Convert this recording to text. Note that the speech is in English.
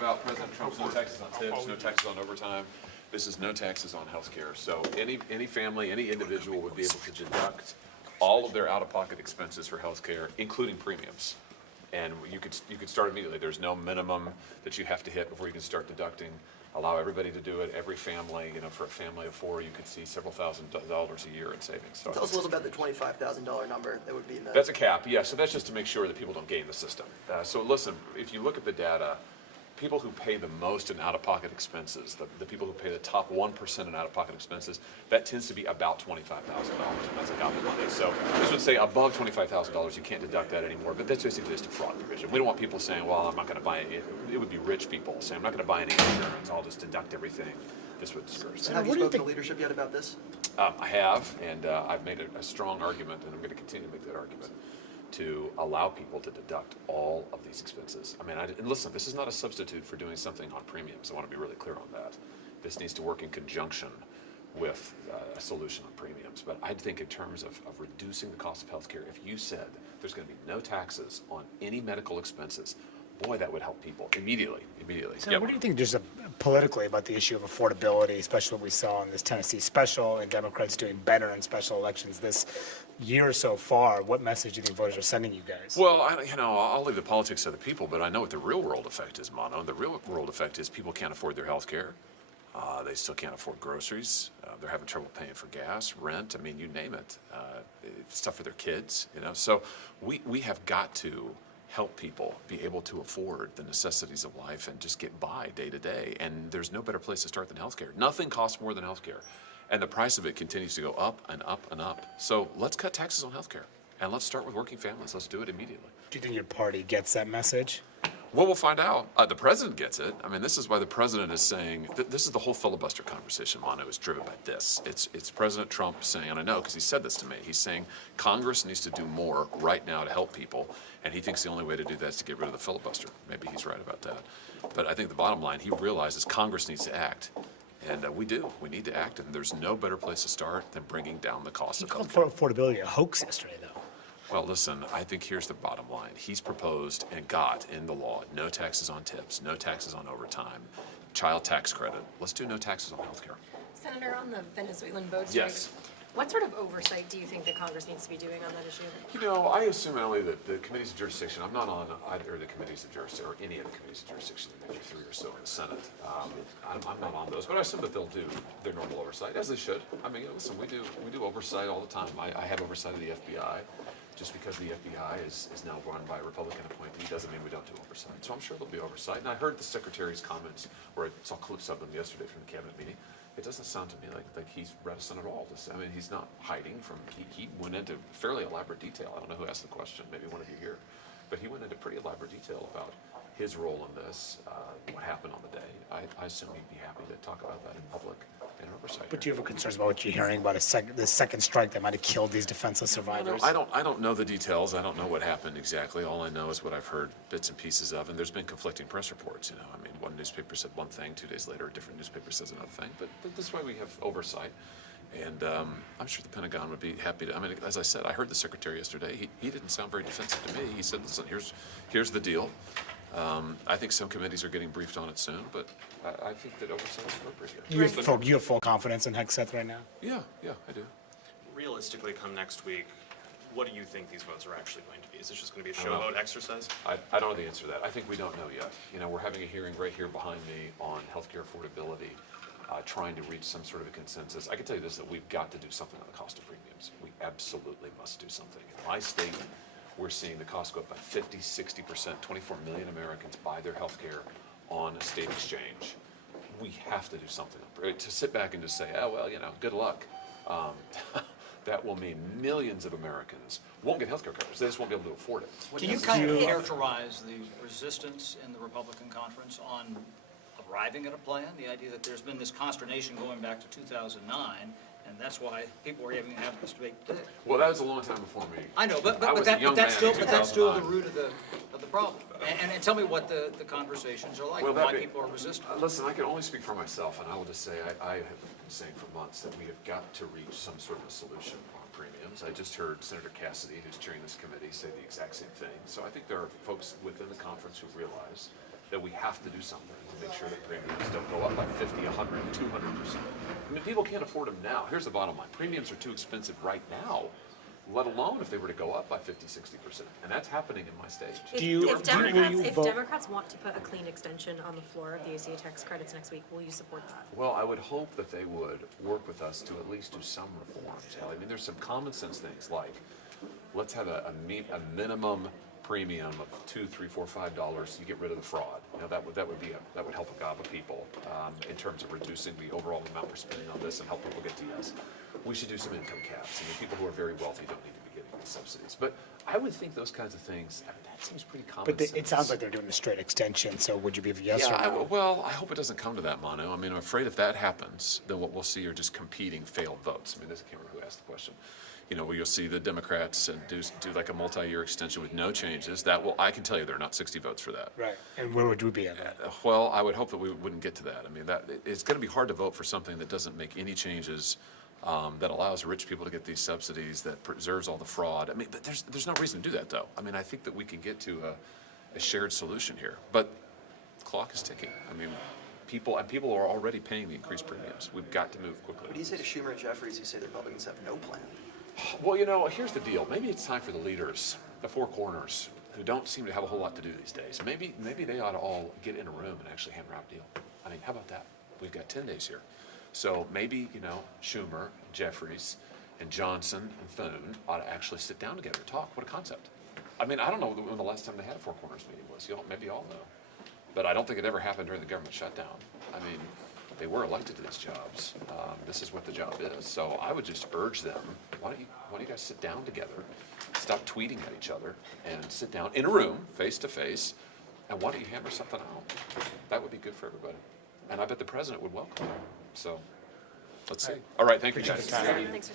about President Trump's no taxes on tips, no taxes on overtime. This is no taxes on health care. So any family, any individual would be able to deduct all of their out-of-pocket expenses for health care, including premiums. And you could start immediately. There's no minimum that you have to hit before you can start deducting. Allow everybody to do it. Every family, for a family of 4, you could see several $1,000s a year in savings. So tell us a little about the $25,000 number that would be in the... That's a cap, yeah. So that's just to make sure that people don't game the system. So listen, if you look at the data, people who pay the most in out-of-pocket expenses, the people who pay the top 1% in out-of-pocket expenses, that tends to be about $25,000, and that's a gobble money. So this would say above $25,000, you can't deduct that anymore, but that's basically just a fraud provision. We don't want people saying, well, I'm not going to buy it. It would be rich people saying, I'm not going to buy any insurance, I'll just deduct everything. This would discourage And them. have you spoken to leadership yet about this? I have, and I've made a strong argument, and I'm going to continue to make that argument, to allow people to deduct all of these expenses. I mean, and listen, this is not a substitute for doing something on premiums. I want to be really clear on that. This needs to work in conjunction with a solution on premiums. But I think in terms of reducing the cost of healthcare, if you said there's going to be no taxes on any medical expenses, boy, that would help people immediately. So what do you think just politically about the issue of affordability, especially what we saw in this Tennessee special and Democrats doing better in special elections this year so far? What message do you think voters are sending you guys? Well, I'll leave the politics to the people, but I know what the real world effect is, Mono. The real world effect is people can't afford their health care. They still can't afford groceries. They're having trouble paying for gas, rent. I mean, you name it. Stuff for their kids, So we have got to help people be able to afford the necessities of life and just get by day to day. And there's no better place to start than healthcare. Nothing costs more than healthcare. And the price of it continues to go up and up and up. So let's cut taxes on healthcare. And let's start with working families. Let's do it immediately. Do you think your party gets that message? Well, we'll find out. The president gets it. I mean, this is why the president is saying, this is the whole filibuster conversation, Mono, is driven by this. It's President Trump saying, and I know because he said this to me, he's saying Congress needs to do more right now to help people, and he thinks the only way to do that is to get rid of the filibuster. Maybe he's right about that. But I think the bottom line, he realizes Congress needs to act. And we do. We need to act, and there's no better place to start than bringing down the cost of health care. He called for affordability a hoax yesterday, though. Well, listen, I think here's the bottom line. He's proposed and got in the law no taxes on tips, no taxes on overtime, child tax credit. Let's do no taxes on health care. Senator, on the Venezuelan boat strike, Yes. what sort of oversight do you think that Congress needs to be doing on that issue? I assume, Emily, that the committees of jurisdiction, I'm not on either of the committees of jurisdiction or any of the committees of jurisdiction. There may be 3 or so in the Senate. I'm not on those, but I assume that they'll do their normal oversight, as they should. I mean, listen, we do oversight all the time. I have oversight of the FBI. Just because the FBI is now run by a Republican appointee doesn't mean we don't do oversight. So I'm sure there'll be oversight. And I heard the Secretary's comments, or I saw clips of them yesterday from the cabinet meeting. It doesn't sound to me like he's reticent at all. He's not hiding from, he went into fairly elaborate detail. I don't know who asked the question, maybe one of you here. But he went into pretty elaborate detail about his role in this, what happened on the day. I assume he'd be happy to talk about that in public and oversight. But do you have concerns about what you're hearing about the second strike that might have killed these defenseless survivors? I don't know the details. I don't know what happened exactly. All I know is what I've heard bits and pieces of, and there's been conflicting press reports. I mean, one newspaper said one thing, 2 days later, a different newspaper says another thing. But this is why we have oversight. And I'm sure the Pentagon would be happy to. I mean, as I said, I heard the Secretary yesterday. He didn't sound very defensive to me. He said, listen, here's the deal. I think some committees are getting briefed on it soon, but I think that oversight is appropriate here. You have full confidence in Hegseth right now? Yeah, I do. Realistically, come next week, what do you think these votes are actually going to be? Is this just going to be a showboat exercise? I don't know the answer to that. I think we don't know yet. We're having a hearing right here behind me on healthcare affordability, trying to reach some sort of a consensus. I can tell you this, that we've got to do something on the cost of premiums. We absolutely must do something. In my state, we're seeing the cost go up by 50, 60%. 24 million Americans buy their health care on a state exchange. We have to do something. To sit back and just say, oh, well, good luck. That will mean millions of Americans won't get health care coverage. They just won't be able to afford it. Can you kind of characterize the resistance in the Republican conference on arriving at a plan? The idea that there's been this consternation going back to 2009, and that's why people were even having this debate today. Well, that was a long time before me. I know, but that's still the root of the problem. And tell me what the conversations are like, and why people are resisting. Listen, I can only speak for myself, and I will just say I have been saying for months that we have got to reach some sort of a solution on premiums. I just heard Senator Cassidy, who's chairing this committee, say the exact same thing. So I think there are folks within the conference who realize that we have to do something to make sure that premiums don't go up by 50, 100, 200%. I mean, people can't afford them now. Here's the bottom line. Premiums are too expensive right now, let alone if they were to go up by 50, 60%. And that's happening in my state. If Democrats, will you if vote- Democrats want to put a clean extension on the floor of the ACA tax credits next week, will you support that? Well, I would hope that they would work with us to at least do some reforms. I mean, there's some common sense things like, let's have a minimum premium of $2, $3, $4, $5. You get rid of the fraud. You know, that would help a gob of people in terms of reducing the overall amount we're spending on this and help people get to yes. We should do some income caps. I mean, people who are very wealthy don't need to be getting these subsidies. But I would think those kinds of things. I mean, that seems pretty common But sense. it sounds like they're doing a straight extension, so would you be a yes or Yeah, no? well, I hope it doesn't come to that, Manu. I mean, I'm afraid if that happens, then what we'll see are just competing failed votes. I mean, this I can't remember who asked the question. You know, where you'll see the Democrats and do like a multi-year extension with no changes. That will, I can tell you, there are not 60 votes for that. Right, and where would we be on that? Well, I would hope that we wouldn't get to that. I mean, it's going to be hard to vote for something that doesn't make any changes, that allows rich people to get these subsidies, that preserves all the fraud. I mean, but there's no reason to do that, though. I mean, I think that we can get to a shared solution here. But the clock is ticking. I mean, people are already paying the increased premiums. We've got to move quickly. What do you say to Schumer and Jeffries who say the Republicans have no plan? Well, you know, here's the deal. Maybe it's time for the leaders, the four corners, who don't seem to have a whole lot to do these days. Maybe they ought to all get in a room and actually hammer out a deal. I mean, how about that? We've got 10 days here. So maybe, you know, Schumer, Jeffries, and Johnson and Thune ought to actually sit down together and talk. What a concept. I mean, I don't know when the last time they had a four corners meeting was. Maybe you all know. But I don't think it ever happened during the government shutdown. I mean, they were elected to these jobs. This is what the job is. So I would just urge them, why don't you guys sit down together, stop tweeting at each other, and sit down in a room, face to face, and why don't you hammer something out? That would be good for everybody. And I bet the president would welcome it. So let's see. All right, thank you guys. Appreciate the time. Thanks for